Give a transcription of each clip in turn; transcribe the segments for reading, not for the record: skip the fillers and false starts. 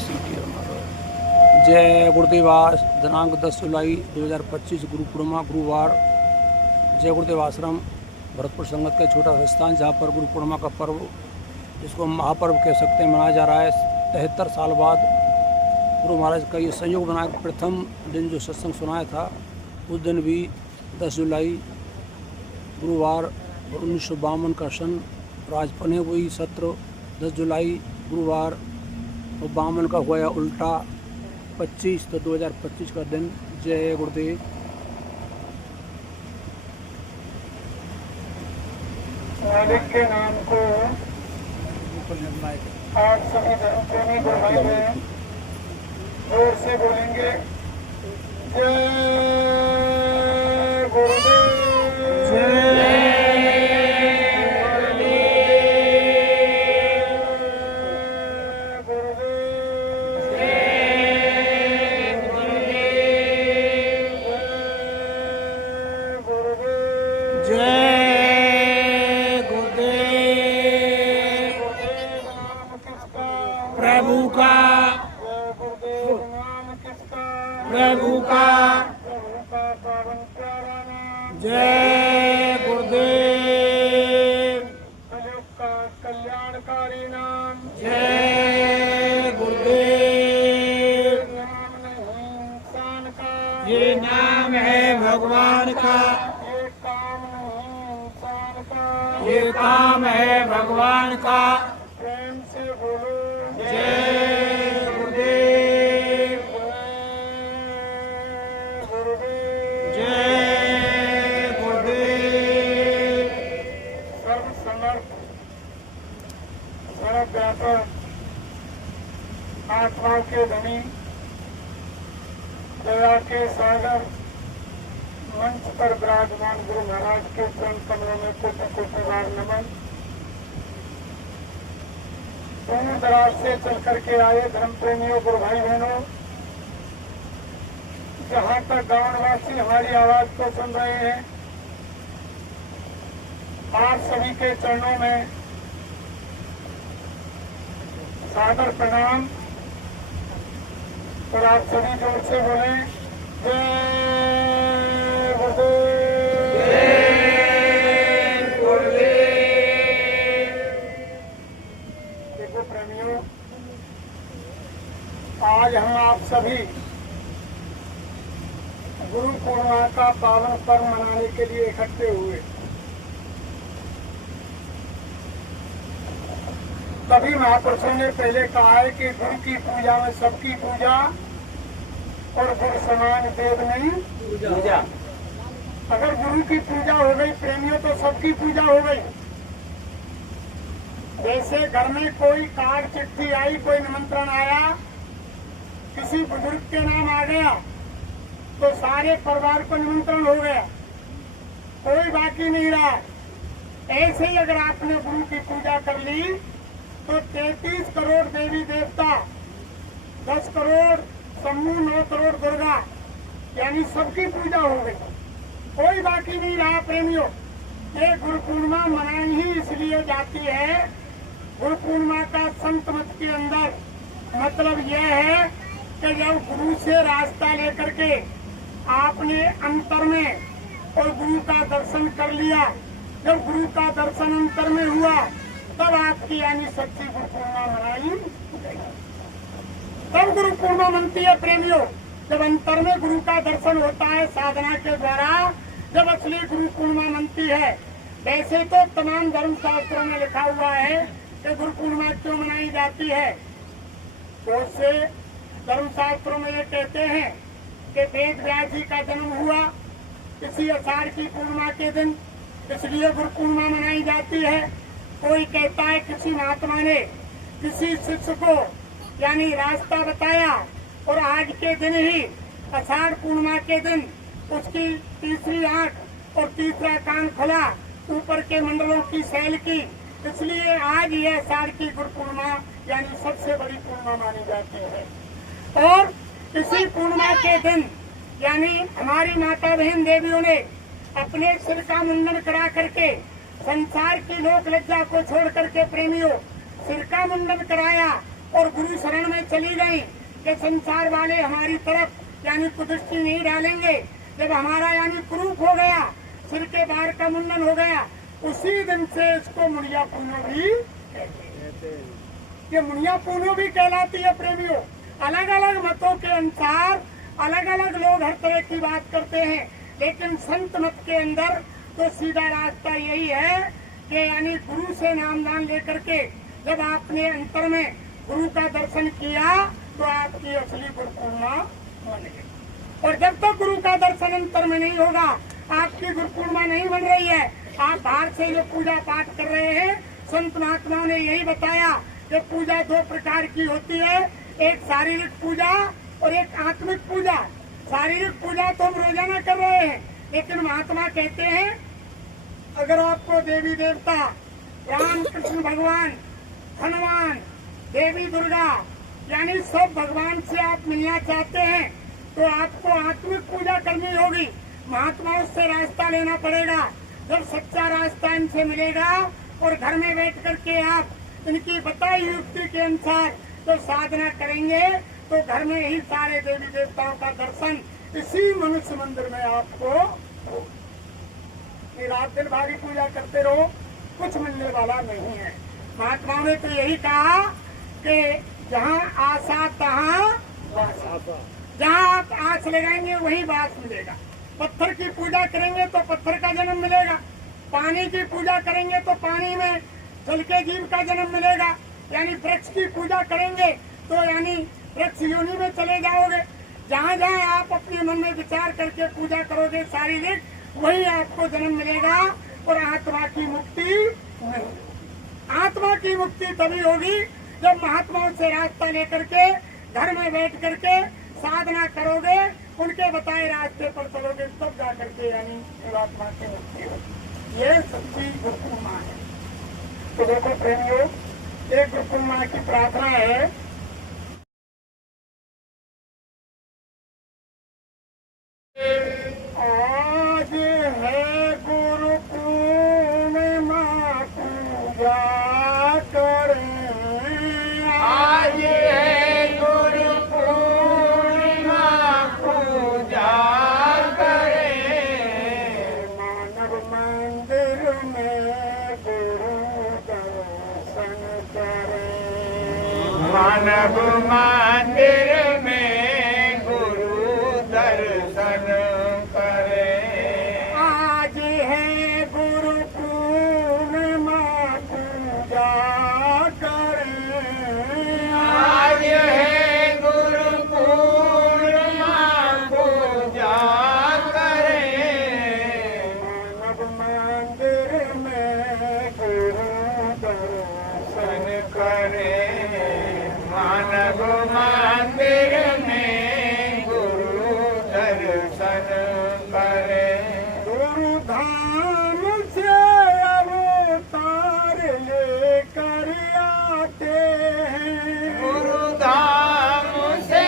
सीटी जय गुरुदेवास। दिनांक 10 जुलाई 2025 गुरु पूर्णिमा गुरुवार। जय गुरुदेव आश्रम भरतपुर संगत का छोटा स्थान जहाँ पर गुरु पूर्णिमा का पर्व, जिसको महापर्व कह सकते हैं, मनाया जा रहा है। 73 साल बाद गुरु महाराज का ये संयोग बना। प्रथम दिन जो सत्संग सुनाया था उस दिन भी 10 जुलाई गुरुवार 1952 का सन राजपने वही सत्र 10 जुलाई गुरुवार और 52 का हुआ उल्टा 25 तो 2025 का दिन। जय गुरुदेव। मालिक के नाम को आप सभी धर्मप्रेमी गुरु में जोर से बोलेंगे। जय गुरुदेव। प्रभु का प्रभु का पावन प्यारा नाम जय गुरुदेव। कलयुग का कल्याणकारी नाम जय गुरुदेव। नाम नहीं इंसान का, ये नाम है भगवान का, ये काम नहीं इंसान का, ये काम है भगवान का। प्रेम से बोलो जय गुरुदेव। जय गुरुदेव। सर्व समर्थ सर्वव्यापक आत्माओं के धनी दया के सागर मंच पर विराजमान गुरु महाराज के चरण कमलों में कोटि कोटि बार नमन। दूर दराज से चल करके आए धर्म प्रेमियों गुरु भाई बहनों, जहाँ तक गांववासी हमारी आवाज को सुन रहे हैं, आप सभी के चरणों में सादर प्रणाम। और आप सभी जोर से बोले जय गुरुदेव। देखो प्रेमियों, आज हम आप सभी गुरु पूर्णिमा का पावन पर्व मनाने के लिए इकट्ठे हुए। तभी महापुरुषों ने पहले कहा है कि गुरु की पूजा में सबकी पूजा और गुरु समान देव नहीं पूजा। अगर गुरु की पूजा हो गई प्रेमियों तो सबकी पूजा हो गई। जैसे घर में कोई कार्ड चिट्ठी आई, कोई निमंत्रण आया, किसी बुजुर्ग के नाम आ गया तो सारे परिवार को निमंत्रण हो गया, कोई बाकी नहीं रहा। ऐसे ही अगर आपने गुरु की पूजा कर ली तो 33 करोड़ देवी देवता, 10 करोड़ समूह, 9 करोड़ दुर्गा, यानी सबकी पूजा हो गई, कोई बाकी नहीं रहा। प्रेमियों, ये गुरु पूर्णिमा मनाई ही इसलिए जाती है। गुरु पूर्णिमा का संत मत के अंदर मतलब यह है कि जब गुरु से रास्ता लेकर के आपने अंतर में और गुरु का दर्शन कर लिया, जब गुरु का दर्शन अंतर में हुआ तब आपकी यानी सच्ची गुरु पूर्णिमा मनाई गई। तब गुरु पूर्णिमा मनती है प्रेमियों, जब अंतर में गुरु का दर्शन होता है साधना के द्वारा, जब असली गुरु पूर्णिमा मनती है। वैसे तो तमाम धर्म शास्त्रों में लिखा हुआ है कि गुरु पूर्णिमा क्यों मनाई जाती है। बहुत से धर्म शास्त्रों में ये कहते हैं कि वेद व्यास जी का जन्म हुआ इसी आषाढ़ की पूर्णिमा के दिन, इसलिए गुरु पूर्णिमा मनाई जाती है। कोई कहता है किसी महात्मा ने किसी शिष्य को यानी रास्ता बताया और आज के दिन ही आषाढ़ पूर्णिमा के दिन उसकी तीसरी आंख और तीसरा कान खुला, ऊपर के मंडलों की सैल की, इसलिए आज यह आषाढ़ की गुरु पूर्णिमा यानी सबसे बड़ी पूर्णिमा मानी जाती है। और इसी पूर्णिमा के दिन यानी हमारी माता बहन देवियों ने अपने सिर का मुंडन करा करके संसार की लोक लज्जा को छोड़ करके प्रेमियों सिर का मुंडन कराया और गुरु शरण में चली गई कि संसार वाले हमारी तरफ यानी कुदृष्टि नहीं डालेंगे। जब हमारा यानी कुरूप हो गया, सिर के बाहर का मुंडन हो गया, उसी दिन से इसको मुड़िया पूनो भी कहते हैं। ये मुड़िया पूनो भी कहलाती है प्रेमियों। अलग अलग मतों के अनुसार अलग अलग लोग हर तरह की बात करते हैं, लेकिन संत मत के अंदर तो सीधा रास्ता यही है कि यानी गुरु से नामदान लेकर के जब आपने अंतर में गुरु का दर्शन किया तो आपकी असली गुरु पूर्णिमा बन गई। और जब तक गुरु का दर्शन अंतर में नहीं होगा, आपकी गुरु पूर्णिमा नहीं बन रही है। आप बाहर से जो पूजा पाठ कर रहे हैं, संत महात्माओं ने यही बताया कि पूजा दो प्रकार की होती है, एक शारीरिक पूजा और एक आत्मिक पूजा। शारीरिक पूजा तो हम रोजाना कर रहे हैं, लेकिन महात्मा कहते हैं अगर आपको देवी देवता राम कृष्ण भगवान, हनुमान, देवी दुर्गा यानी सब भगवान से आप मिलना चाहते हैं तो आपको आत्मिक पूजा करनी होगी। महात्माओं से रास्ता लेना पड़ेगा। जब सच्चा रास्ता इनसे मिलेगा और घर में बैठ करके आप इनकी बताई युक्ति के अनुसार तो साधना करेंगे तो घर में ही सारे देवी देवताओं का दर्शन इसी मनुष्य मंदिर में आपको हो। रात दिन भारी पूजा करते रहो, कुछ मिलने वाला नहीं है। महात्माओं ने तो यही कहा कि जहाँ आशा तहाँ वास। जहाँ आप आस लगाएंगे वही वास मिलेगा। पत्थर की पूजा करेंगे तो पत्थर का जन्म मिलेगा, पानी की पूजा करेंगे तो पानी में जल के जीव का जन्म मिलेगा, यानी वृक्ष की पूजा करेंगे तो यानी वृक्ष योनि में चले जाओगे। जहाँ जहाँ आप अपने मन में विचार करके पूजा करोगे शारीरिक, वही आपको जन्म मिलेगा और आत्मा की मुक्ति नहीं। आत्मा की मुक्ति तभी होगी जब महात्माओं से रास्ता लेकर के घर में बैठ करके साधना करोगे, उनके बताए रास्ते पर चलोगे, तब जा करके यानी आत्मा की मुक्ति होगी। ये सच्ची गुरु पूर्णिमा है। तो देखो प्रेमियों, एक गुरु पूर्णिमा की प्रार्थना है। आज है गुरु पूर्णिमा पूजा करें, आज है गुरु पूर्णिमा पूजा करें। मानव मंदिर में गुरु दर्शन करें, मानव मंदिर में गुरु दर्शन करें। आज है गुरु पूर्णिमा पूजा करें, आज है गुरु पूर्णिमा पूजा करें। मानव मंदिर में गुरु दर्शन करें, मानव मंदिर में गुरु दर्शन करें। गुरु धाम से अवतार लेकर आते हैं, गुरु धाम से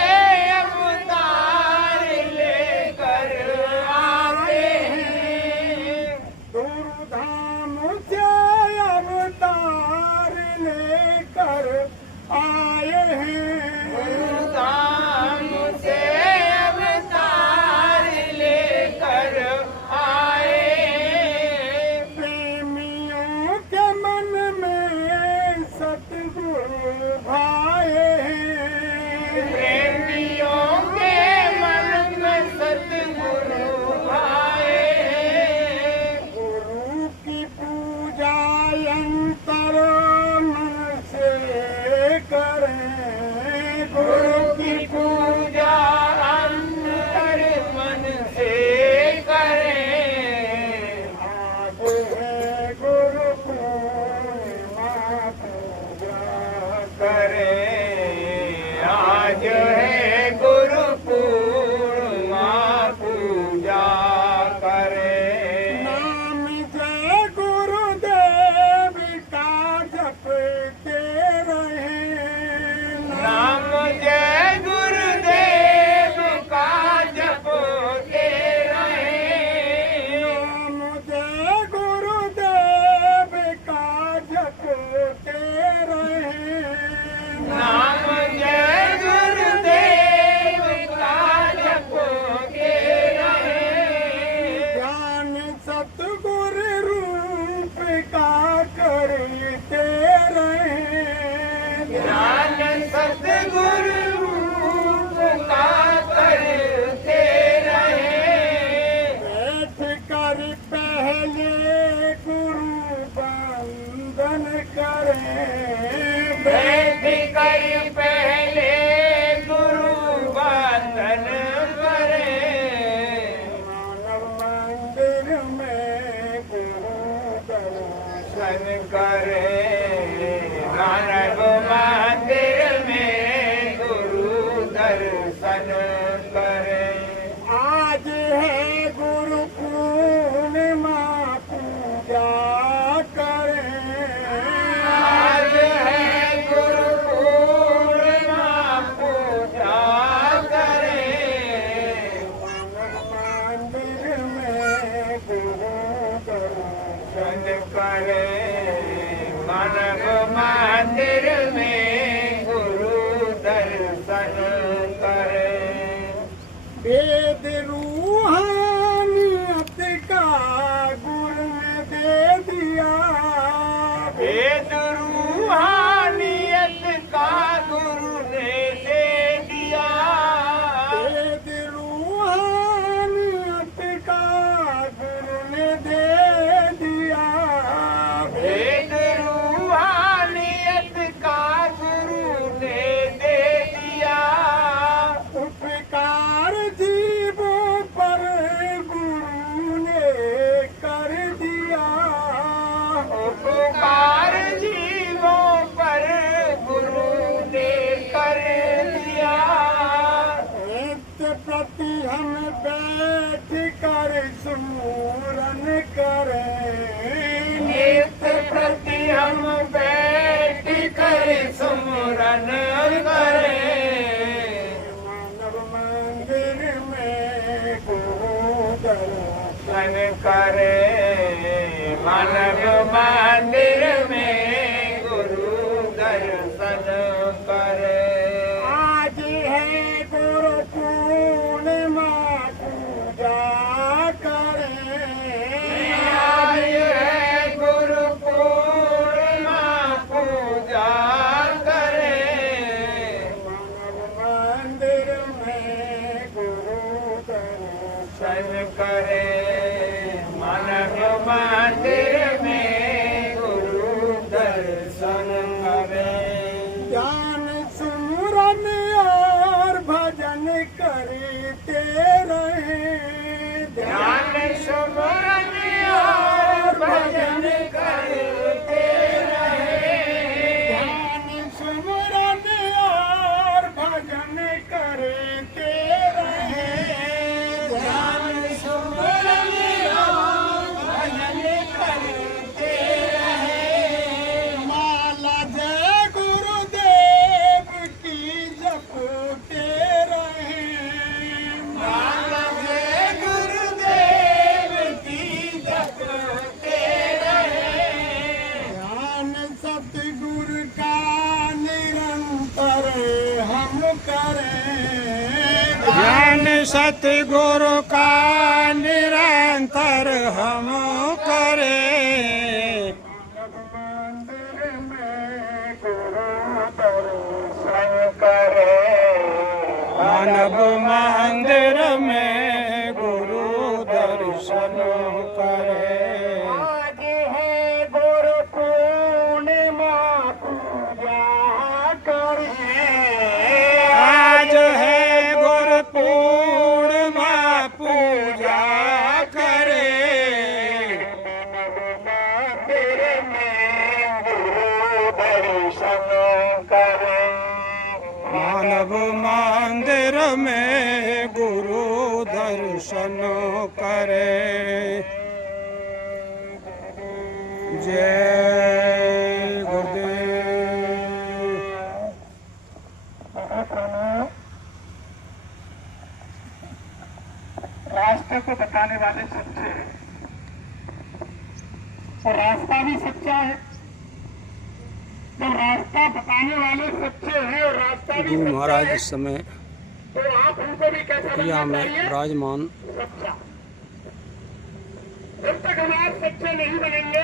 अवतार लेकर आते हैं। गुरु धाम से अवतार लेकर आए हैं, गुरु धाम से अवतार लेकर आए। प्रेमियों के मन में सतगुरु सतगुरु रूप का करते रहे, ध्यान सतगुरु रूप का करते रहे। बैठ कर पहले गुरु वंदन करें, बैठ कर पहले गुरु वंदन करें। मानव मंदिर में गुरु दर्शन दर्शन करें, मानव मंदिर में गुरु दर्शन करें। आज है गुरु पूर्णिमा पूजा करें, आज है गुरु पूर्णिमा पूजा करें। मानव मंदिर में गुरु दर्शन दर्शन करें, मानव मंदिर में गुरु दर्शन करें। वेद रूहानियत का गुरु ने दे दिया, वेद रूहानियत का गुरु ने दे दिया। वेद रूहानियत का गुरु ने दे दिया, वेद रूहानियत का गुरु ने दे दिया। उपकार जीवों पर गुरु ने कर दिया, उपकार जीवों पर गुरु ने कर दिया। नित्य प्रति हम बैठ कर सुमरन करें, नित्य प्रति हम बैठ कर सुमरन करें। मानव मंदिर में गुरु दर्शन दर्शन करें, मानव मंदिर में गुरु दर्शन करें। आज है गुरु पूर्णिमा पूजा करें, आज है गुरु पूर्णिमा पूजा करें। मानव मंदिर में गुरु दर्शन दर्शन करें, मानव मंदिर में गुरु दर्शन करें। ज्ञान सुमरन और भजन करते रहे, ध्यान सुमरन और भजन करते रहे। ध्यान सुमरन और भजन करते रहे, ध्यान सुमरन और भजन करते रहे। माला जय गुरुदेव की जपते रहे, माला जय गुरुदेव की जपते रहे। ध्यान सतगुरु का निरंतर हम करें, ज्ञान सतगुरु का निरंतर हम करें। मंदिर में गुरु दर्शन करें, मानव मंदिर में गुरु दर्शन करें। आज है गुरु पूर्णिमा पूजा करें, आज है गुरु पूर्णिमा पूजा करें। मंदिर में गुरु दर्शन करें, मानव मंदिर में गुरु दर्शन करें। जय गुरुदेव। रास्ते को बताने वाले सच्चे हैं और रास्ता भी सच्चा है। जब रास्ता बताने वाले सच्चे हैं और रास्ता भी गुरु सच्चा महाराज है, इस समय तो आप उनको भी कैसा किया बनना में चाहिए? विराजमान सच्चा। जब तक में नहीं बनेंगे,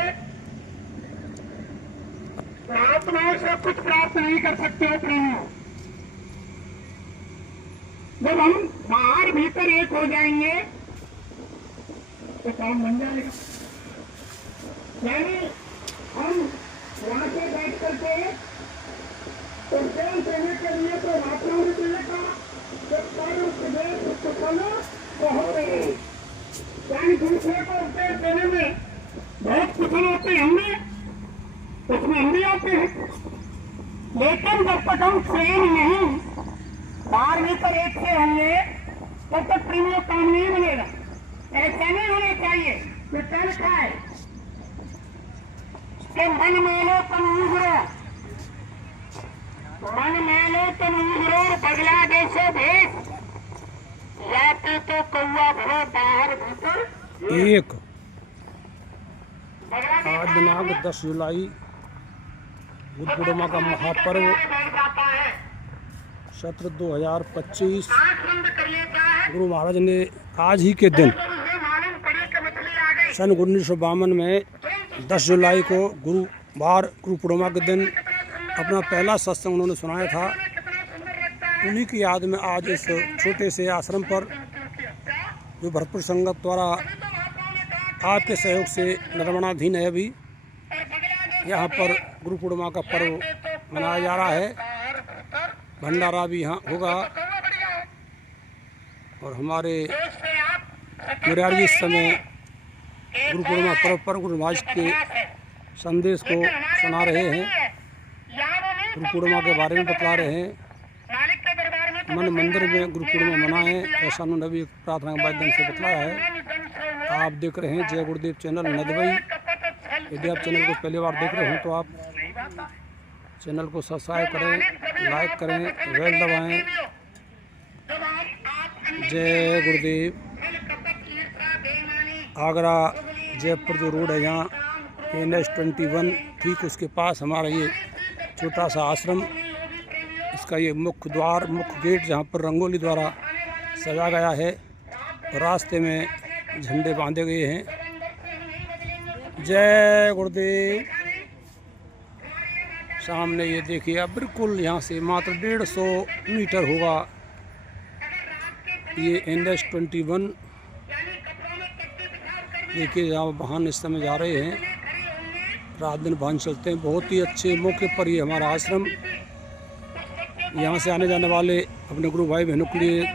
आत्माओं से कुछ प्राप्त नहीं कर सकते हो प्रेमियों। जब हम बाहर भीतर एक हो जाएंगे तो काम बन जाएगा। यानी हम वहां से बैठ करके तो प्रेम देने के लिए तो महात्माओं ने तो ये कहा जब कर्म प्रदेश कुशल बहुत यानी दूसरे को उपदेश देने में बहुत कुशल होते हैं उसमें हम भी आते हैं। लेकिन जब तक हम स्वयं नहीं बाहर भीतर एक से होंगे तब तक प्रेमियों काम नहीं बनेगा। ऐसा नहीं होना चाहिए कि कल खाए कि मन मेलो तुम उजरो, मन मेलो तुम उजरो बगला जैसे भेष, जाते तो कौआ भरो बाहर भीतर एक। आज दिनांक 10 जुलाई गुरु पूर्णिमा का महापर्व सत्र 2025 गुरु महाराज ने आज ही के दिन सन 1952 में 10 जुलाई को गुरुवार गुरु पूर्णिमा के दिन अपना पहला सत्संग उन्होंने सुनाया था। उन्हीं की याद में आज इस छोटे से आश्रम पर जो भरतपुर संगत द्वारा आपके सहयोग से निर्माणाधीन है, अभी यहाँ पर गुरु पूर्णिमा का पर्व मनाया जा रहा है। भंडारा भी यहाँ होगा और हमारे मुरारी इस समय गुरु पूर्णिमा पर्व पर गुरु महाराज के संदेश को सुना रहे हैं, गुरु पूर्णिमा के बारे में बता रहे हैं। मन मंदिर में गुरु पूर्णिमा मनाएं ऐसा उन्होंने भी प्रार्थना के माध्यम से बतलाया है। आप देख रहे हैं जय गुरुदेव चैनल नदवई। यदि आप चैनल को पहली बार देख रहे हो तो आप चैनल को सब्सक्राइब करें, लाइक करें, बेल दबाएं। जय गुरुदेव। आगरा जयपुर जो रोड है यहाँ NH21 ठीक उसके पास हमारा ये छोटा सा आश्रम, इसका ये मुख्य द्वार मुख्य गेट जहाँ पर रंगोली द्वारा सजा गया है और रास्ते में झंडे बांधे गए हैं। जय गुरुदेव। सामने ये देखिए अब बिल्कुल यहाँ से मात्र 150 मीटर होगा ये NH21। देखिए जहाँ वाहन इस समय जा रहे हैं, रात दिन वाहन चलते हैं। बहुत ही अच्छे मौके पर ये हमारा आश्रम, यहाँ से आने जाने वाले अपने गुरु भाई बहनों के लिए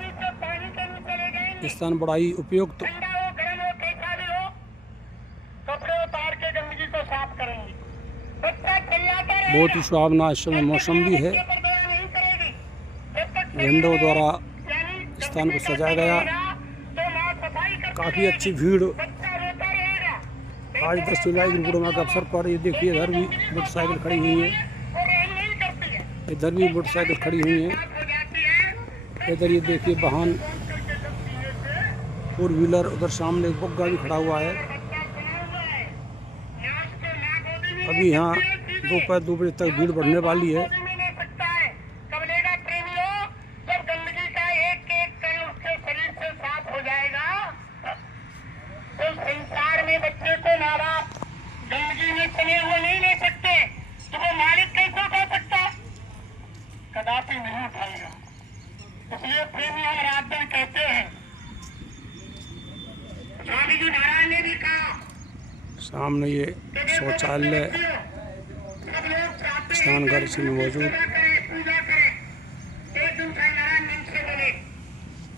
स्थान बड़ा ही उपयुक्त। बहुत ही सुहावना इस समय मौसम भी है। झंडों द्वारा स्थान को सजाया गया, काफ़ी अच्छी भीड़ आज 10 जुलाई गुरु पूर्णिमा के अवसर पर। ये देखिए इधर भी मोटरसाइकिल खड़ी हुई है, इधर भी मोटरसाइकिल खड़ी हुई है। इधर ये देखिए वाहन 4 व्हीलर, उधर सामने एक बुग्गा भी खड़ा हुआ है। अभी यहाँ दोपहर 2 बजे तक भीड़ बढ़ने वाली है। कदापि नहीं उठाएगा। इसलिए प्रेमी और आदर कहते हैं, स्वामी जी महाराज ने भी कहा सामने ये शौचालय स्नान घर से मौजूद। पूजा करें। एक दिन साईं नारायण नींद से बोले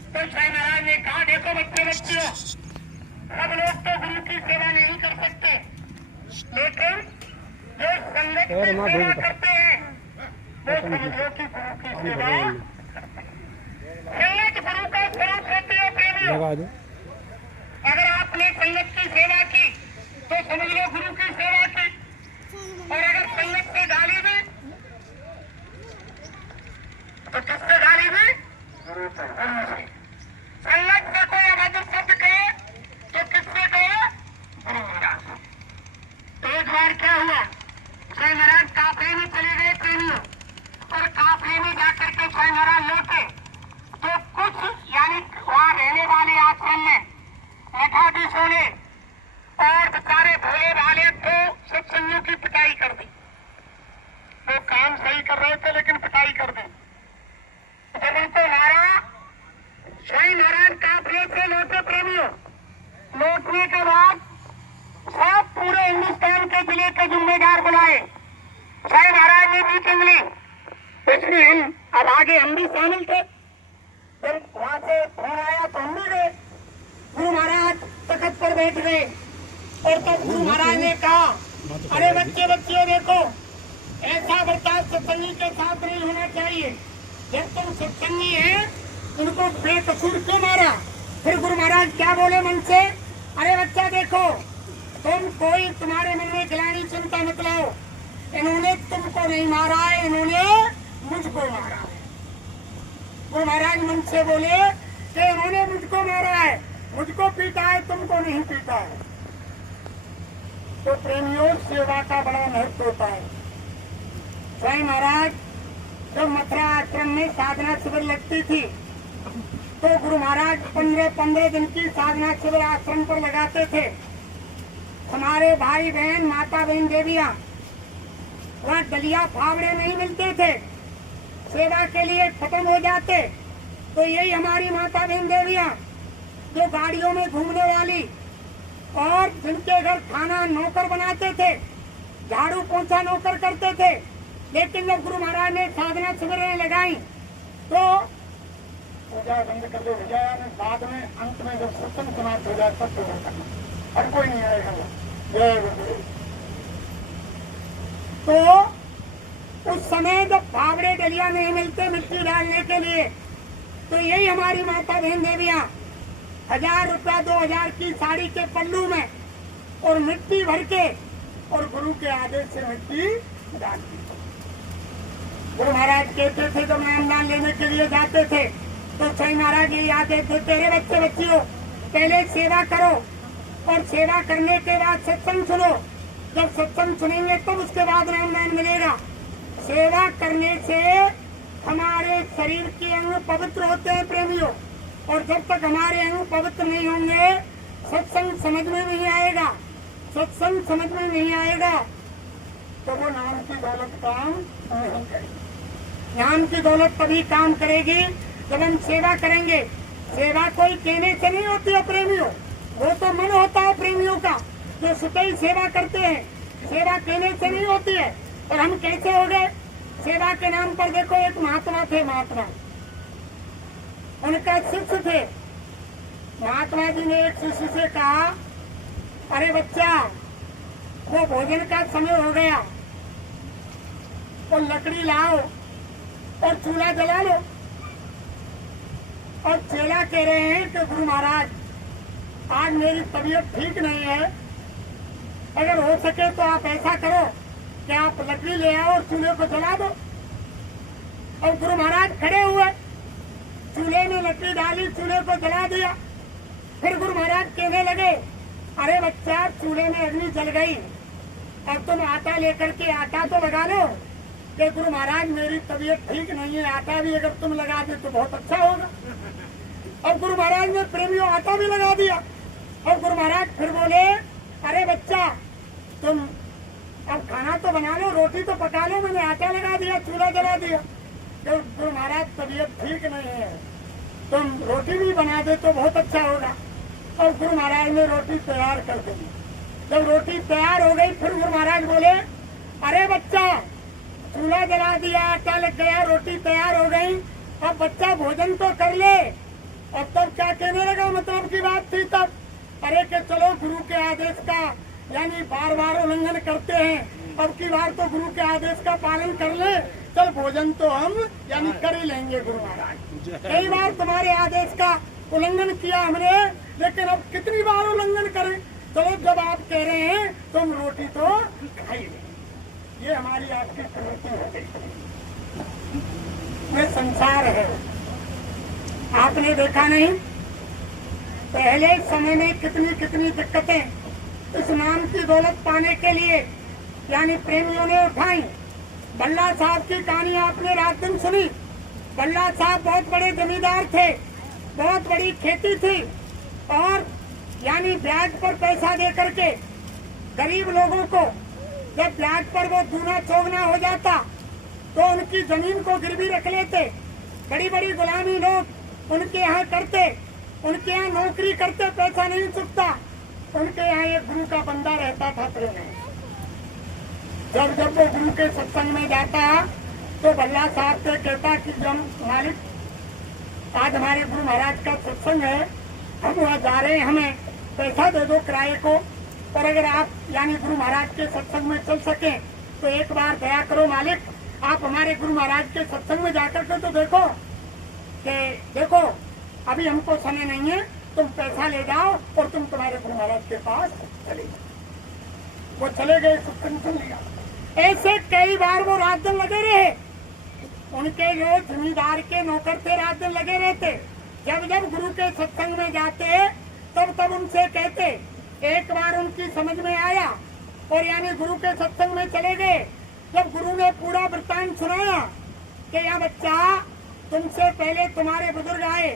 तो साईं नारायण ने कहा, देखो बच्चों, सब लोग तो गुरु की सेवा नहीं कर सकते, लेकिन जो संगत की सेवा करते हैं वो समझो कि गुरु की सेवा संगत गुरु का स्वरूप होती है। प्रेमियों, अगर आपने संगत की सेवा की तो समझ लो गुरु की सेवा की, और अगर संगत से गाली दी तो किससे गाली दी? गुरु से। संगत से कोई अभद्र शब्द कहे तो किससे कहे? गुरु महाराज। एक बार क्या हुआ, साईं महाराज काफले में चले गए प्रेमियों, और काफले में जाकर के साईं महाराज लौटे तो कुछ यानी वहाँ रहने वाले आश्रम में मठाधीशों ने और सत्संगियों की पिटाई कर दी। वो काम सही कर रहे थे लेकिन पिटाई कर दी। जब उनको मारा, स्वामी महाराज काफिले से लौटे प्रेमियों। लौटने के बाद सब पूरे हिंदुस्तान के जिले के जिम्मेदार बुलाए। स्वामी महाराज ने मीटिंग ली, उसमें हम अब आगे हम भी शामिल थे। जब वहां से फोन आया तो हम भी गए। गुरु महाराज तख्त पर बैठ गए और तब गुरु महाराज ने कहा, अरे बच्चे बच्चियों देखो, ऐसा बर्ताव सत्संगी के साथ नहीं होना चाहिए। जब तुम सत्संगी है उनको बेकसूर क्यों मारा? फिर गुरु महाराज क्या बोले मन से, अरे बच्चा देखो, तुम कोई तुम्हारे मन में गिलानी चिंता मत लाओ। इन्होंने तुमको नहीं मारा है, इन्होंने मुझको मारा है। गुरु महाराज मन से बोले कि इन्होंने मुझको मारा है, मुझको पीटा है, तुमको नहीं पीटा है। तो प्रेमियों, सेवा का बड़ा महत्व होता है। स्वामी महाराज जब मथुरा आश्रम में साधना शिविर लगती थी तो गुरु महाराज 15 दिन की साधना शिविर आश्रम पर लगाते थे। हमारे भाई बहन, माता बहन, देवियां वहाँ डलिया फावड़े नहीं मिलते थे, सेवा के लिए खत्म हो जाते। तो यही हमारी माता बहन देवियां जो गाड़ियों में घूमने वाली और जिनके घर खाना नौकर बनाते थे, झाड़ू पोंछा नौकर करते थे। लेकिन जब गुरु महाराज ने साधना शिविरें लगाई तो पूजा बंद कर दो भैया, बाद में अंत में जब सत्संग समाप्त हो जाए तब पूजा करना, अब कोई नहीं आएगा। जय गुरु। तो उस समय जब फावड़े डलिया नहीं मिलते मिट्टी डालने के लिए, तो यही हमारी माता बहन देवियां 1000 रुपया 2000 की साड़ी के पल्लू में और मिट्टी भर के और गुरु के आदेश से मिट्टी डालती। गुरु महाराज कहते थे जब नामदान लेने के लिए जाते थे तो स्वामी महाराज ये याद देते, तेरे बच्चे बच्चियों पहले सेवा करो और सेवा करने के बाद सत्संग सुनो। जब सत्संग सुनेंगे तब उसके बाद नामदान मिलेगा। सेवा करने से हमारे शरीर के अंग पवित्र होते हैं प्रेमियों, और जब तक हमारे अंग पवित्र नहीं होंगे सत्संग समझ में नहीं आएगा। सत्संग समझ में नहीं आएगा तो वो नाम की दौलत काम नहीं करेगी। नाम की दौलत तभी काम करेगी जब हम सेवा करेंगे। सेवा कोई कहने से नहीं होती है प्रेमियों, वो तो मन होता है प्रेमियों का जो स्वतः सेवा करते हैं। सेवा कहने से नहीं होती है। और हम कैसे हो गए सेवा के नाम पर? देखो, एक महात्मा थे, महात्मा उनका शिष्य थे। महात्मा जी ने एक शिष्य से कहा, अरे बच्चा, वो भोजन का समय हो गया और लकड़ी लाओ और चूल्हा जला लो। और चेला कह रहे हैं कि गुरु महाराज आज मेरी तबीयत ठीक नहीं है, अगर हो सके तो आप ऐसा करो कि आप लकड़ी ले आओ और चूल्हे को जला दो। और गुरु महाराज खड़े हुए, चूल्हे में लकड़ी डाली, चूल्हे को जला दिया। फिर गुरु महाराज कहने लगे, अरे बच्चा, चूल्हे में अग्नि जल गई, अब तुम आटा लेकर के आटा तो लगा लो। कि गुरु महाराज मेरी तबीयत ठीक नहीं है, आटा भी अगर तुम लगा दे तो बहुत अच्छा होगा। और गुरु महाराज ने प्रेमियों आटा भी लगा दिया। और गुरु महाराज फिर बोले, अरे बच्चा, तुम अब खाना तो बना लो, रोटी तो पका लो, मैंने आटा लगा दिया, चूल्हा जला दिया। जब गुरु महाराज तबीयत ठीक नहीं है, तुम रोटी भी बना दे तो बहुत अच्छा होगा। और गुरु महाराज ने रोटी तैयार कर दी। जब रोटी तैयार हो गई फिर गुरु महाराज बोले, अरे बच्चा, चूल्हा जला दिया, आटा लग गया, रोटी तैयार हो गई, अब बच्चा भोजन तो कर ले। अब तब क्या कहने लगा, मतलब की बात थी तब, अरे कि चलो गुरु के आदेश का यानी बार बार उल्लंघन करते हैं, अब की बार तो गुरु के आदेश का पालन कर ले, चल भोजन तो हम यानी कर ही लेंगे। गुरु महाराज, कई बार तुम्हारे आदेश का उल्लंघन किया हमने, लेकिन अब कितनी बार उल्लंघन करें, चलो जब आप कह रहे हैं तो हम रोटी तो खाई। ये हमारी आपकी प्रवृत्ति हो गई। ये संसार है, आपने देखा नहीं पहले समय में कितनी कितनी दिक्कतें इस नाम की दौलत पाने के लिए यानी प्रेमियों ने उठाई। बल्ला साहब की कहानी आपने रात दिन सुनी। बल्ला साहब बहुत बड़े जमींदार थे, बहुत बड़ी खेती थी, और यानी ब्याज पर पैसा दे करके गरीब लोगों को जब ब्याज पर वो दूना चौगना हो जाता तो उनकी जमीन को गिरवी रख लेते, बड़ी बड़ी गुलामी लोग उनके यहाँ करते, उनके यहाँ नौकरी करते, पैसा नहीं चुकता। उनके यहाँ एक गुरु का बंदा रहता था प्रेम में। जब जब वो गुरु के सत्संग में जाता तो भल्ला साहब से कहता कि जब मालिक आज हमारे गुरु महाराज का सत्संग है, हम वहाँ जा रहे हैं, हमें पैसा दे दो किराए को, और अगर आप यानी गुरु महाराज के सत्संग में चल सके तो एक बार दया करो मालिक, आप हमारे गुरु महाराज के सत्संग में जाकर के तो देखो कि देखो अभी हमको समय नहीं है, तुम पैसा ले जाओ और तुम तुम्हारे गुरु महाराज के पास चले जाओ। वो चले गए, सत्संग सुन लिया। ऐसे कई बार वो रात दिन लगे रहे, उनके जो जमींदार के नौकर थे रात दिन लगे रहते। जब जब गुरु के सत्संग में जाते तब तब उनसे कहते। एक बार उनकी समझ में आया और यानी गुरु के सत्संग में चले गए। जब गुरु ने पूरा वृत्तांत सुनाया कि यह बच्चा तुमसे पहले तुम्हारे बुजुर्ग आए,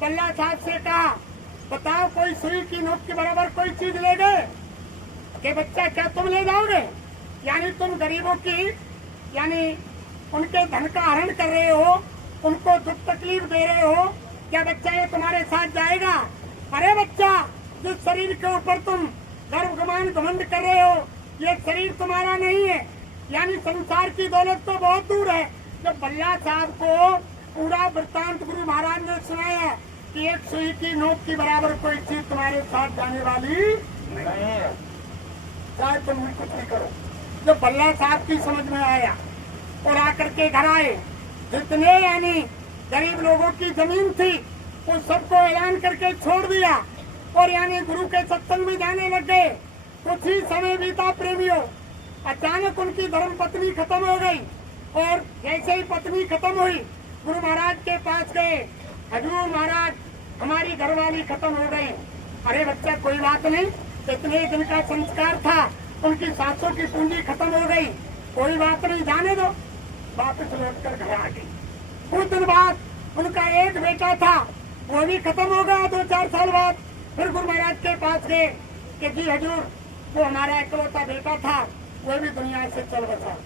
बल्ला साहब से कहा बताओ कोई सुई की नोक के बराबर कोई चीज ले गए कि बच्चा क्या तुम ले जाओगे, यानी तुम गरीबों की यानी उनके धन का हरण कर रहे हो, उनको दुख तकलीफ दे रहे हो, क्या बच्चा ये तुम्हारे साथ जाएगा? अरे बच्चा, जिस शरीर के ऊपर तुम गर्व गुमान घमंड कर रहे हो ये शरीर तुम्हारा नहीं है, यानी संसार की दौलत तो बहुत दूर है। जब बल्ला साहब को पूरा वृत्तांत गुरु महाराज ने सुनाया कि एक सुई की नोक की बराबर कोई चीज तुम्हारे साथ जाने वाली नहीं है, चाहे तुम कुछ भी करो। जब बल्ला साहब की समझ में आया और आकर के घर आए, जितने यानी गरीब लोगों की जमीन थी उस सबको ऐलान करके छोड़ दिया और यानी गुरु के सत्संग में जाने लग गए। कुछ ही समय बीता प्रेमियों, अचानक उनकी धर्म पत्नी खत्म हो गई और जैसे ही पत्नी खत्म हुई गुरु महाराज के पास गए, हजूर महाराज हमारी घरवाली खत्म हो गई। अरे बच्चा कोई बात नहीं, इतने दिन का संस्कार था, उनकी सासों की पूंजी खत्म हो गई, कोई बात नहीं, जाने दो। वापस लौटकर घर आ गई। कुछ दिन बाद उनका एक बेटा था, वो भी खत्म हो गया। 2-4 साल बाद फिर गुरु महाराज के पास गए कि जी हजूर वो हमारा इकलौता बेटा था, वो भी दुनिया से चल बसा।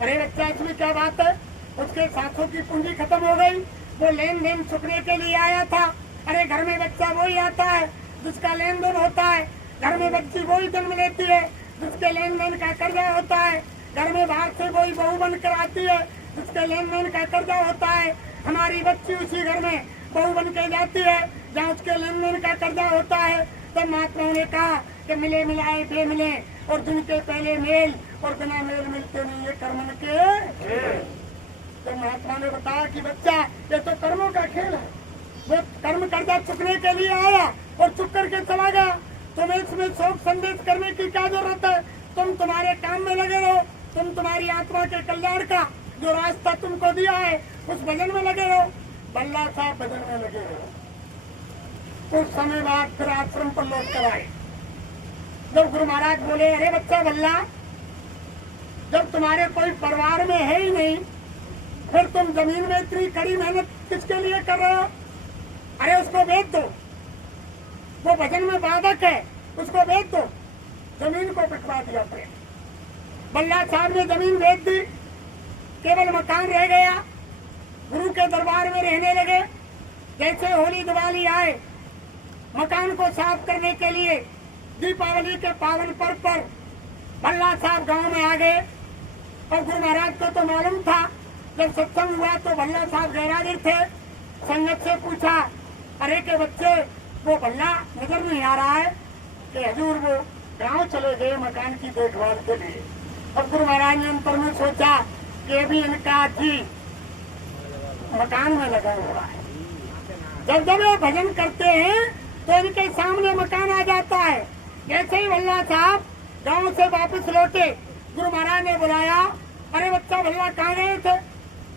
अरे बच्चा इसमें क्या बात है, उसके सासों की पूंजी खत्म हो गई, वो लेन देन चुकने के लिए आया था। अरे घर में बच्चा वही आता है जिसका लेन देन होता है, घर में बच्ची वही जन्म लेती है जिसके लेन देन का कर्जा होता है, घर में बाहर से वही बहू बनकर आती है जिसके लेन देन का कर्जा होता है। हमारी बच्ची उसी घर में बहू बन के जाती है जहाँ उसके लेन देन का कर्जा होता है। तब महात्माओं ने कहा कि मिले मिलाए बेमिले और जिनके पहले मेल और बिना मेल मिलते नहीं, ये कर्म के। तो महात्मा ने बताया कि बच्चा ये तो कर्मों का खेल है, वो कर्म कर्जा चुकने के लिए आया और चुक करके चला गया। तुम्हें इसमें शोक संदेश करने की क्या जरूरत है, तुम तुम्हारे काम में लगे रहो, तुम तुम्हारी आत्मा के कल्याण का जो रास्ता तुमको दिया है उस भजन में लगे रहो। बल्ला साहब भजन में लगे रहो। कुछ समय बाद फिर आश्रम पर लौट कर आए। जब गुरु महाराज बोले अरे बच्चा बल्ला, जब तुम्हारे कोई परिवार में है ही नहीं फिर तुम जमीन में इतनी कड़ी मेहनत किसके लिए कर रहे हो? अरे उसको बेच दो, वो भजन में बाधक है, उसको बेच दो। जमीन को बिकवा दिया प्रेम। बल्ला साहब ने जमीन बेच दी, केवल मकान रह गया। गुरु के दरबार में रहने लगे। जैसे होली दिवाली आए, मकान को साफ करने के लिए दीपावली के पावन पर्व पर बल्ला साहब गांव में आ गए। और गुरु महाराज को तो मालूम था, जब सत्संग हुआ तो बल्ला साहब गैरहाजिर थे। संगत से पूछा अरे के बच्चे वो बल्ला नजर नहीं आ रहा है कि हजूर वो गांव चले गए मकान की देखभाल के लिए। अब गुरु महाराज ने अंतर में सोचा कि भी इनका जी मकान में लगा हुआ है। जब जब ये भजन करते हैं तो इनके सामने मकान आ जाता है। जैसे ही बल्ला साहब गांव से वापस लौटे, गुरु महाराज ने बुलाया, अरे बच्चा बल्ला कहाँ गए थे?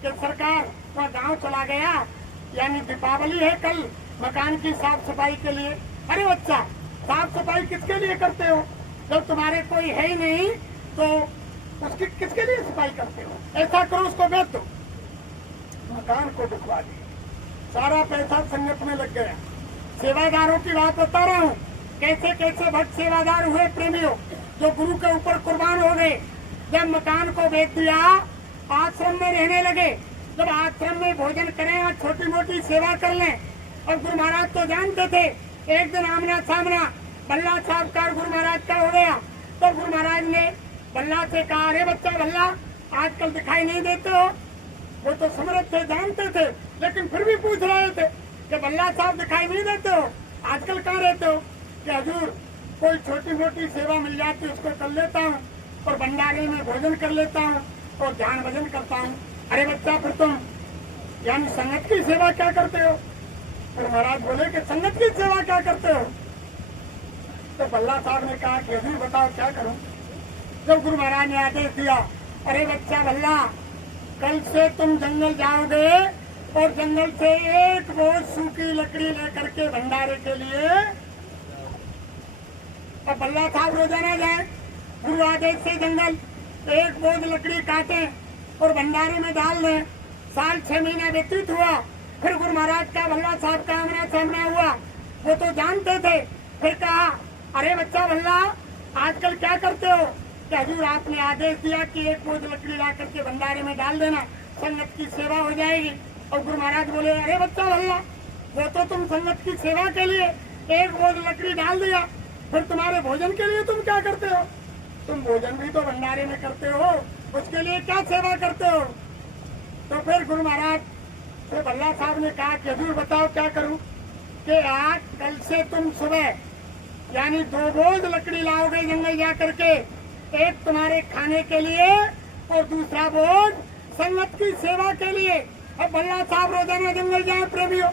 कि सरकार वहाँ गांव चला गया, यानी दीपावली है कल, मकान की साफ सफाई के लिए। अरे बच्चा साफ सफाई किसके लिए करते हो? जब तुम्हारे कोई है ही नहीं तो उसकी किसके लिए सफाई करते हो? ऐसा करो उसको बेच दो। मकान को बिकवा दिया, सारा पैसा संगत में लग गया। सेवादारों की बात बता रहा हूँ, कैसे कैसे भक्त सेवादार हुए प्रेमियों जो गुरु के ऊपर कुर्बान हो गए। जब मकान को बेच दिया, आश्रम में रहने लगे। जब आश्रम में भोजन करें और छोटी मोटी सेवा कर लें, और गुरु महाराज तो जानते थे। एक दिन आमना सामना बल्ला साहब का गुरु महाराज का हो गया। तो गुरु महाराज ने बल्ला से कहा, अरे बच्चा बल्ला, आजकल दिखाई नहीं देते हो। वो तो समर्थ थे, जानते थे, लेकिन फिर भी पूछ रहे थे कि बल्ला साहब दिखाई नहीं देते हो, आजकल कहाँ रहते हो? कि हजूर कोई छोटी मोटी सेवा मिल जाती उसको कर लेता हूँ, और भंडारे में भोजन कर लेता हूँ, और ध्यान भजन करता हूँ। अरे बच्चा, फिर तुम यानी संगत की सेवा क्या करते हो? तो महाराज बोले कि संगत की सेवा क्या करते हो? तो बल्ला साहब ने कहा कि हजूर बताओ क्या करूं? जब गुरु महाराज ने आदेश दिया, अरे बच्चा बल्ला, कल से तुम जंगल जाओगे और जंगल से एक बोझ सूखी लकड़ी लेकर के भंडारे के लिए। अब बल्ला साहब रोजाना जाए, गुरु आदेश से जंगल एक बोझ लकड़ी काटे और भंडारे में डाल दें। साल 6 महीना व्यतीत हुआ, फिर गुरु महाराज का बल्ला साहब का आमना सामना हुआ। वो तो जानते थे। फिर कहा, अरे बच्चा बल्ला, आजकल क्या करते हो? कि हजूर आपने आदेश दिया कि एक बोझ लकड़ी ला करके भंडारे में डाल देना, संगत की सेवा हो जाएगी। और गुरु महाराज बोले, अरे बच्चा बल्ला, वो तो तुम संगत की सेवा के लिए एक बोझ लकड़ी डाल दिया, फिर तुम्हारे भोजन के लिए तुम क्या करते हो? तुम भोजन भी तो भंडारे में करते हो, उसके लिए क्या सेवा करते हो? तो फिर गुरु महाराज से बल्ला साहब ने कहा कि हजूर बताओ क्या करूं? कि आज कल से तुम सुबह यानी 2 बोझ लकड़ी लाओगे जंगल जा करके, एक तुम्हारे खाने के लिए और दूसरा बोझ संगत की सेवा के लिए। अब बल्ला साहब रोजाना जंगल जाए प्रेमियों,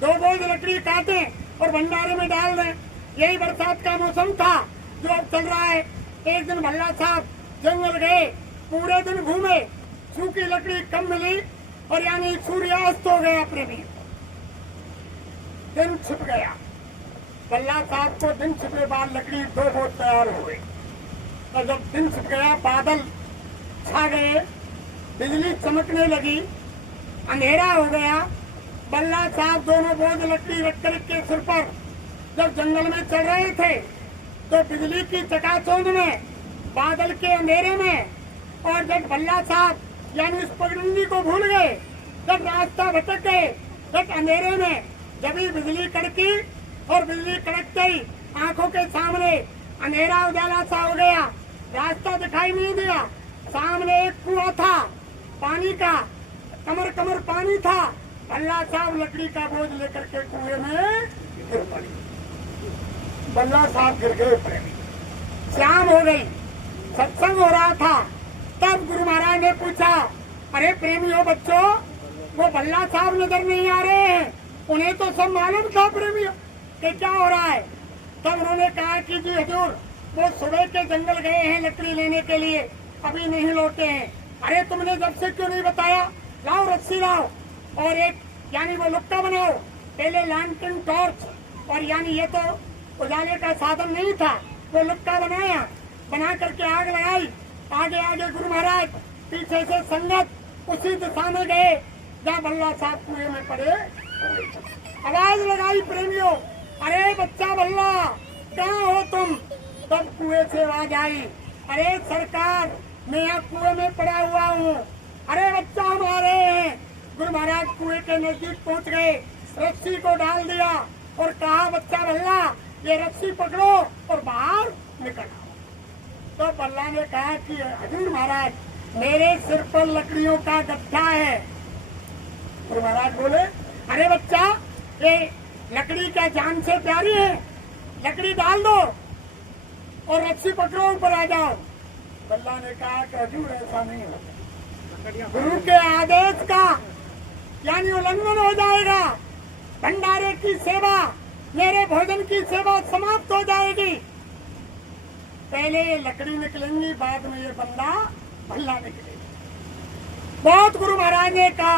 2 बोझ लकड़ी काटे और भंडारे में डाल दें। यही बरसात का मौसम था जो अब चल रहा है। एक दिन बल्ला साहब जंगल गए, पूरे दिन घूमे, सूखी लकड़ी कम मिली और यानी सूर्यास्त हो गया प्रेमी, दिन छिप गया। बल्ला साहब को दिन छिपे बाद लकड़ी 2 बोझ तैयार हो गई। और जब दिन छिप गया, बादल छा गए, बिजली चमकने लगी, अंधेरा हो गया। बल्ला साहब दोनों बोझ लकड़ी रख कर के सिर पर जब जंगल में चल रहे थे, तो बिजली की चकाचौंध में, बादल के अंधेरे में, और जब बल्ला साहब यानी उस पगडंडी को भूल गए, जब रास्ता भटक गए, जब अंधेरे में जब ही बिजली कड़की और बिजली कड़क गई, आंखों के सामने अंधेरा उजाला सा हो गया, रास्ता दिखाई नहीं दिया। सामने एक कुआं था पानी का, कमर कमर पानी था। बल्ला साहब लकड़ी का बोझ लेकर के कुएं में गिर पड़ी। बल्ला साहब गिर गए प्रेमी। शाम हो गई, सत्संग हो रहा था। तब गुरु महाराज ने पूछा, अरे प्रेमियों बच्चों, वो बल्ला साहब नजर नहीं आ रहे हैं? उन्हें तो सब मालूम था प्रेमियों कि क्या हो रहा है। तब उन्होंने कहा कि जी हजूर, वो सुबह के जंगल गए हैं लकड़ी लेने के लिए, अभी नहीं लौटे हैं। अरे तुमने जब से क्यों नहीं बताया? लाओ रस्सी लाओ और एक यानी वो लुक्का बनाओ। पहले लैंटर्न टॉर्च, और यानी ये तो उजाले का साधन नहीं था, वो लुक्का बनाया, बना करके आग लगाई। आगे आगे गुरु महाराज, पीछे से संगत उसी दिशा में गए जहाँ बल्ला साहब कुएं में पड़े। आवाज लगाई प्रेमियों, अरे बच्चा बल्ला, कहाँ हो तुम? तब कुएं से आवाज आई, अरे सरकार, मैं यहाँ कुएं में पड़ा हुआ हूँ। अरे बच्चा, हम आ रहे हैं। गुरु महाराज कुएं के नजदीक पहुँच गए, रस्सी को डाल दिया और कहा, बच्चा बल्ला, ये रस्सी पकड़ो और बाहर निकल आओ। तो बल्ला ने कहा कि हजूर महाराज, मेरे सिर पर लकड़ियों का गड्ढा है। गुरु महाराज बोले, अरे बच्चा, ये लकड़ी क्या जान से प्यारी है? लकड़ी डाल दो और रस्सी पकड़ो, ऊपर आ जाओ। बल्ला ने कहा कि हजूर ऐसा नहीं होता, गुरु के आदेश का यानी उल्लंघन हो जाएगा। भंडारे की सेवा, मेरे भोजन की सेवा समाप्त हो जाएगी। पहले ये लकड़ी निकलेंगी, बाद में ये बल्ला निकलेगा। बहुत गुरु महाराज ने कहा,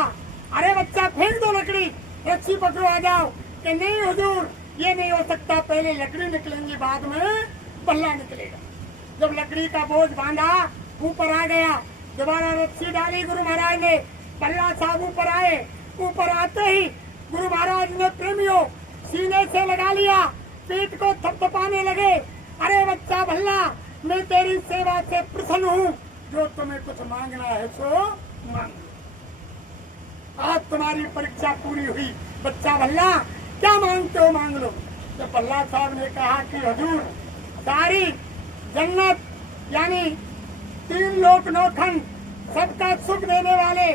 अरे बच्चा, फेंक दो लकड़ी, रस्सी पकड़ो, आ जाओ। कि नहीं हुजूर, ये नहीं हो सकता, पहले लकड़ी निकलेंगी, बाद में बल्ला निकलेगा। जब लकड़ी का बोझ बांधा, ऊपर आ गया, दोबारा रस्सी डाली गुरु महाराज ने, बल्ला साहब ऊपर आए। ऊपर आते ही गुरु महाराज ने प्रेमियों सीने से लगा लिया, पीठ को थपथपाने लगे। अरे बच्चा बल्ला, मैं तेरी सेवा से प्रसन्न हूँ, जो तुम्हें कुछ मांगना है सो मांग लो। आज तुम्हारी परीक्षा पूरी हुई, बच्चा भल्ला क्या मांगते हो मांग लो। तो भल्ला साहब ने कहा कि हुजूर सारी जन्नत यानी 3 लोक 9 खंड सबका सुख देने वाले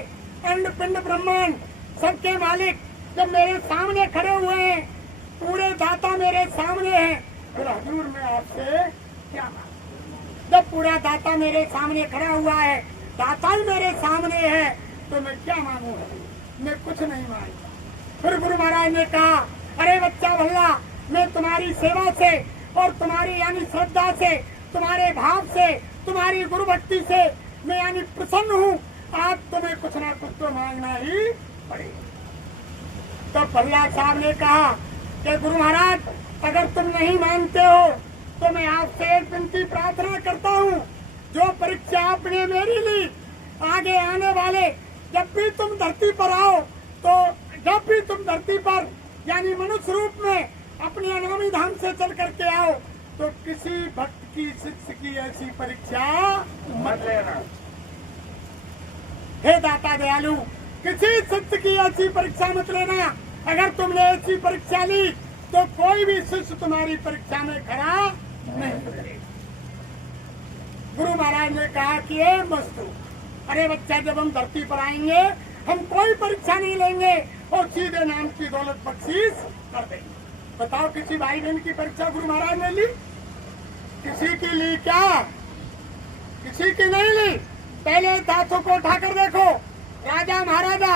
अंड पिंड ब्रह्मांड सबके मालिक जब मेरे सामने खड़े हुए हैं, पूरे दाता मेरे सामने हैं, फिर हुजूर मैं आपसे क्या मांगू। जब पूरा दाता मेरे सामने खड़ा हुआ है, दाता ही मेरे सामने है, तो मैं क्या मांगू। मैं कुछ नहीं मांगता। फिर गुरु महाराज ने कहा अरे बच्चा भल्ला, मैं तुम्हारी सेवा से और तुम्हारी यानी श्रद्धा से, तुम्हारे भाव से, तुम्हारी गुरु भक्ति से मैं यानी प्रसन्न हूँ। आज तुम्हें कुछ ना कुछ तो मांगना ही पड़ेगा। तो भल्ला साहब ने कहा कि गुरु महाराज अगर तुम नहीं मानते हो तो मैं आपसे एक विनती प्रार्थना करता हूँ। जो परीक्षा आपने मेरी ली, आगे आने वाले जब भी तुम धरती पर आओ, तो जब भी तुम धरती पर यानी मनुष्य रूप में अपने अनामी धाम से चल करके आओ, तो किसी भक्त की शिष्य की ऐसी परीक्षा मत लेना। हे दाता दयालु, किसी शिष्य की ऐसी परीक्षा मत लेना। अगर तुमने ऐसी परीक्षा ली तो कोई भी शिष्य तुम्हारी परीक्षा में खड़ा नहीं करेगा। गुरु महाराज ने कहा कि ए मस्तू, अरे बच्चा जब हम धरती पर आएंगे हम कोई परीक्षा नहीं लेंगे और सीधे नाम की दौलत बख्शीश कर देंगे। बताओ किसी भाई बहन की परीक्षा गुरु महाराज ने ली? किसी की ली क्या? किसी की नहीं ली। पहले दांतों को उठाकर देखो, राजा महाराजा